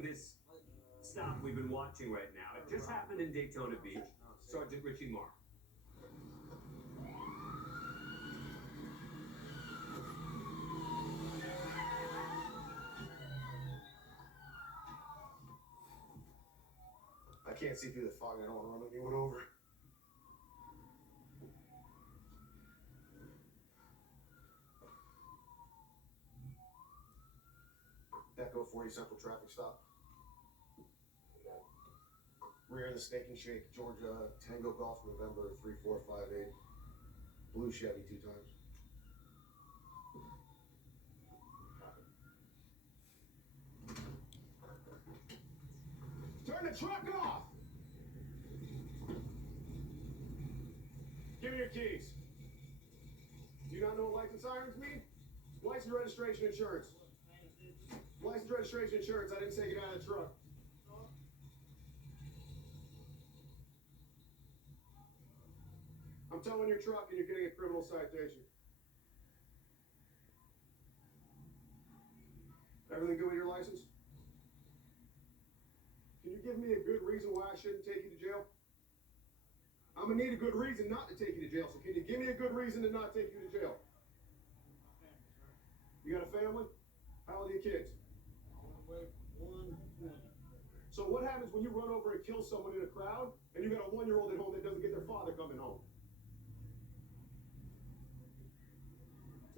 following this stop we've been watching right now. It just happened in Daytona Beach. Sergeant Richie Maher. I can't see through the fog. I don't want to run anyone over. Echo 40 Central traffic stop. Rear of the Steak and Shake, Georgia, Tango Golf, November 3458. Blue Chevy 2 times. Turn the truck off! Give me your keys. Do you not know what license sirens mean? License, registration, insurance. License, registration, insurance. I didn't say get out of the truck. I'm towing your truck and you're getting a criminal citation. Everything good with your license? Can you give me a good reason why I shouldn't take you to jail? I'm gonna need a good reason not to take you to jail, so can you give me a good reason to not take you to jail? You got a family? How old are your kids? So what happens when you run over and kill someone in a crowd, and you got a 1-year-old at home that doesn't get their father coming home?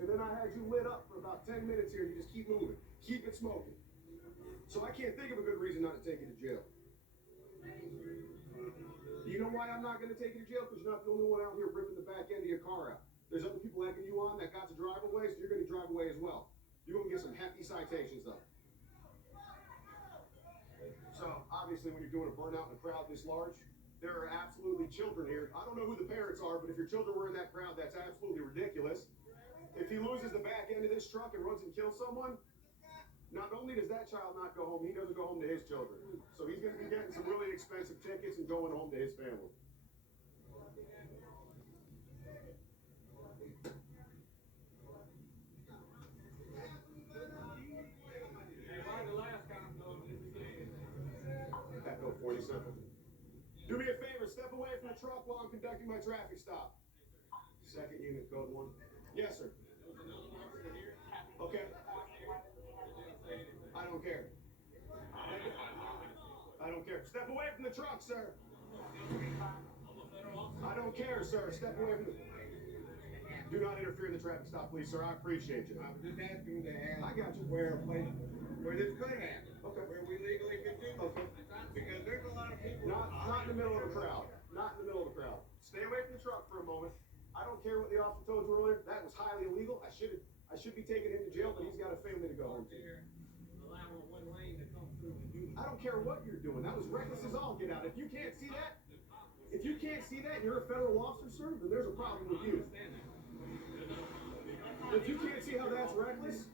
And then I had you lit up for about 10 minutes here, and you just keep moving. Keep it smoking. So I can't think of a good reason not to take you to jail. You know why I'm not going to take you to jail? Because you're not the only one out here ripping the back end of your car out. There's other people egging you on that got to drive away, so you're going to drive away as well. You're going to get some hefty citations, though. So, obviously, when you're doing a burnout in a crowd this large, there are absolutely children here. I don't know who the parents are, but if your children were in that crowd, that's absolutely ridiculous. If he loses the back end of this truck and runs and kills someone, not only does that child not go home, he doesn't go home to his children. So he's going to be getting some really expensive tickets and going home to his family. Echo 40 Central. Do me a favor, step away from the truck while I'm conducting my traffic stop. Second unit, code 1. Yes, sir. Okay. I don't care. I don't care. Step away from the truck, sir. I don't care, sir. Step away from the... Do not interfere in the traffic stop, please, sir. I appreciate you. I was just asking to ask. I got you. Where this could happen. Okay. Where we legally could do this. Okay. Because there's a lot of people. Not in the middle of a crowd. Not in the middle of a crowd. Stay away from the truck for a moment. I don't care what the officer told you earlier. That was highly illegal. I should be taking him to jail, but he's got a family to go home to. I don't care what you're doing. That was reckless as all get out. If you can't see that, you're a federal officer, sir, then there's a problem with you. If you can't see how that's reckless,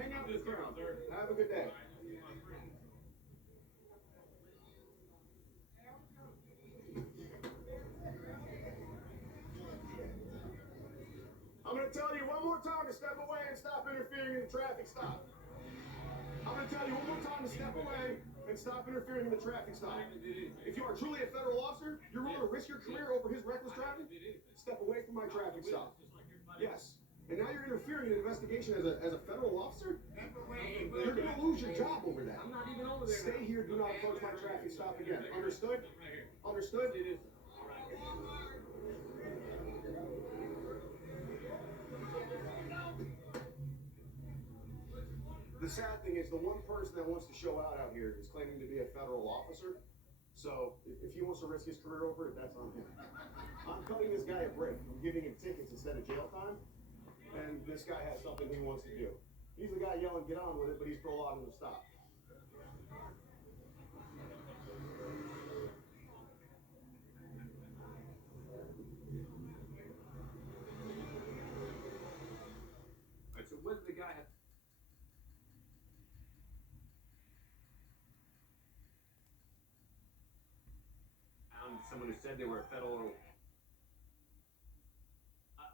hang out in the crowd. Have a good day. I'm going to tell you one more time to step away and stop interfering in the traffic stop. I'm going to tell you one more time to step away and stop interfering in the traffic stop. If you are truly a federal officer, you're willing to risk your career over his reckless driving? Step away from my traffic stop. Yes. And now you're interfering in an investigation as a federal officer? You're going to lose your job over that. I'm not even over there. Stay here. Do not approach my traffic stop again. Understood? Understood? It is. The sad thing is the one person that wants to show out here is claiming to be a federal officer. So if he wants to risk his career over it, that's on him. I'm cutting this guy a break. I'm giving him tickets instead of jail time. And this guy has something he wants to do. He's the guy yelling, get on with it, but he's prolonging the stop. All right, so what did the guy have? Someone who said they were a federal.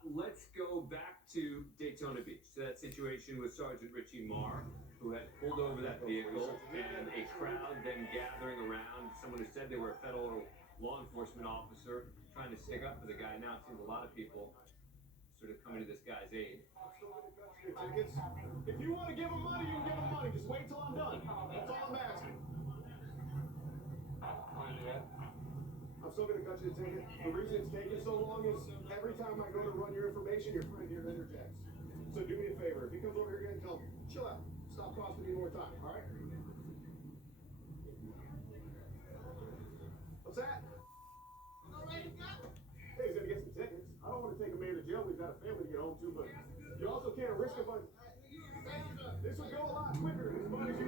Let's go back to Daytona Beach, to that situation with Sergeant Richie Maher, who had pulled over that vehicle, and a crowd then gathering around someone who said they were a federal law enforcement officer trying to stick up for the guy. Now it seems a lot of people sort of coming to this guy's aid. Tickets. If you want to give him money, you can give him money. Just wait till I'm done. That's all I'm asking. I'm still going to cut you the ticket. The reason it's taking so long is every time I go to run your information, your friend here interjects. So do me a favor. If he comes over here again, tell him, chill out. Stop costing me more time, all right? What's that? Hey, he's going to get some tickets. I don't want to take a man to jail. We've got a family to get home to, but you also can't risk a bunch. This would go a lot quicker as far as you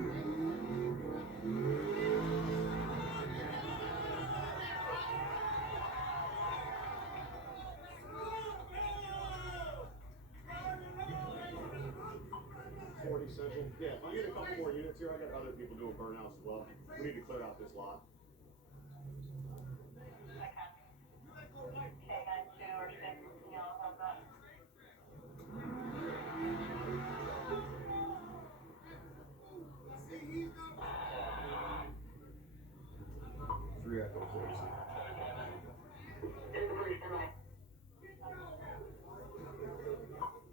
Central. Yeah, if I get a couple more units here, I got other people doing burnouts as well. We need to clear out this lot. Three echoes,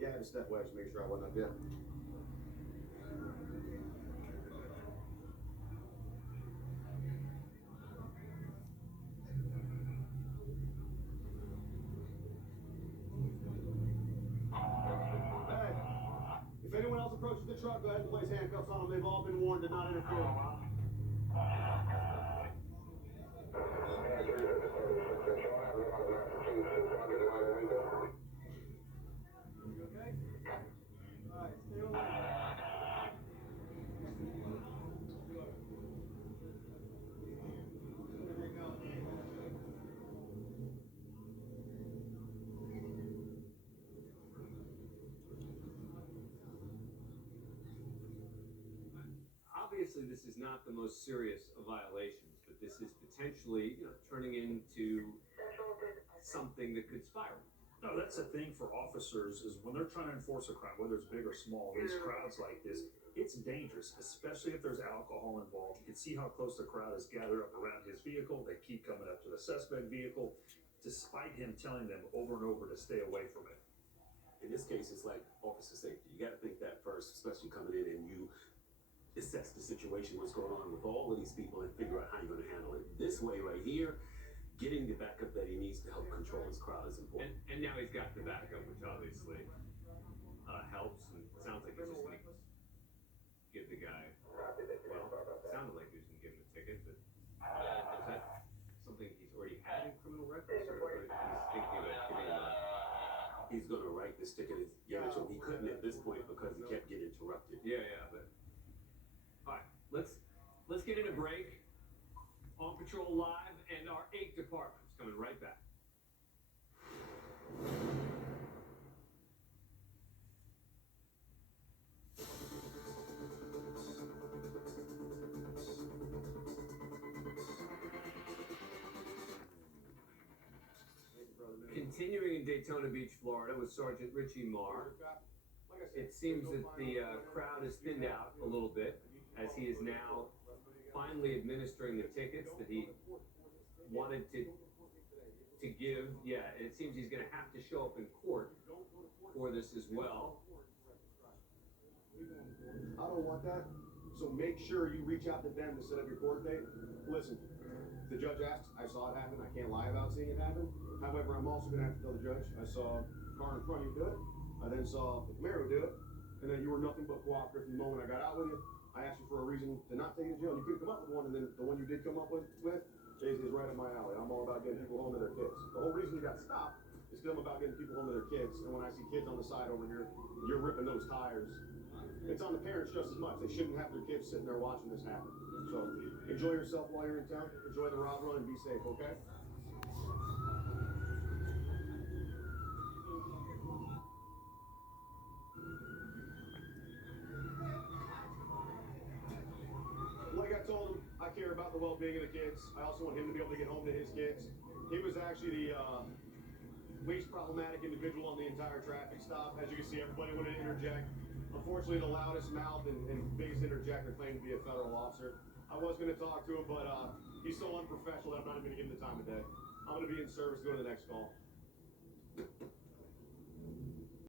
yeah, I had to step away to make sure I wasn't up yet. If anyone else approaches the truck, go ahead and place handcuffs on them. They've all been warned to not interfere. You okay? All right, stay on there. Obviously, this is not the most serious of violations, but this is potentially, turning into something that could spiral. No, that's the thing for officers is when they're trying to enforce a crime, whether it's big or small, these crowds like this, it's dangerous, especially if there's alcohol involved. You can see how close the crowd is gathered up around his vehicle. They keep coming up to the suspect vehicle, despite him telling them over and over to stay away from it. In this case, it's like officer safety. You got to think that first, especially coming in and you assess the situation, what's going on with all of these people, and figure out how you're going to handle it. This way right here, getting the backup that he needs to help control his crowd is important. And now he's got the backup, which obviously helps, and it sounds like he's just going to give the guy, well, it sounded like he was going to give him a ticket, but is that something he's already had in criminal records, or he's thinking about giving him a... He's going to write this ticket and give it to him. He couldn't at this point because he kept getting interrupted. Yeah, but... All right, let's get in a break. On Patrol Live and our 8 departments coming right back. Continuing in Daytona Beach, Florida, with Sergeant Richie Maher. It seems that the crowd has thinned out a little bit as he is now finally administering the tickets that he wanted to give. Yeah, and it seems he's going to have to show up in court for this as well. I don't want that, so make sure you reach out to them to set up your court date. Listen, the judge asked, I saw it happen, I can't lie about seeing it happen. However, I'm also going to have to tell the judge, I saw the car in front of you do it, I then saw the Camaro do it, and then you were nothing but cooperative from the moment I got out with you. I asked you for a reason to not take you to jail, and you couldn't come up with one, and then the one you did come up with is right up my alley. I'm all about getting people home to their kids. The whole reason you got stopped is because I'm about getting people home to their kids, and when I see kids on the side over here, you're ripping those tires. It's on the parents just as much. They shouldn't have their kids sitting there watching this happen. So enjoy yourself while you're in town. Enjoy the route run and be safe, okay? Like I told him, I care about the well-being of the kids. I also want him to be able to get home to his kids. He was actually the least problematic individual on the entire traffic stop. As you can see, everybody wanted to interject. Unfortunately, the loudest mouthed and biggest interjector claimed to be a federal officer. I was gonna talk to him, but he's so unprofessional that I'm not even gonna give him the time of day. I'm gonna be in service. Go to the next call.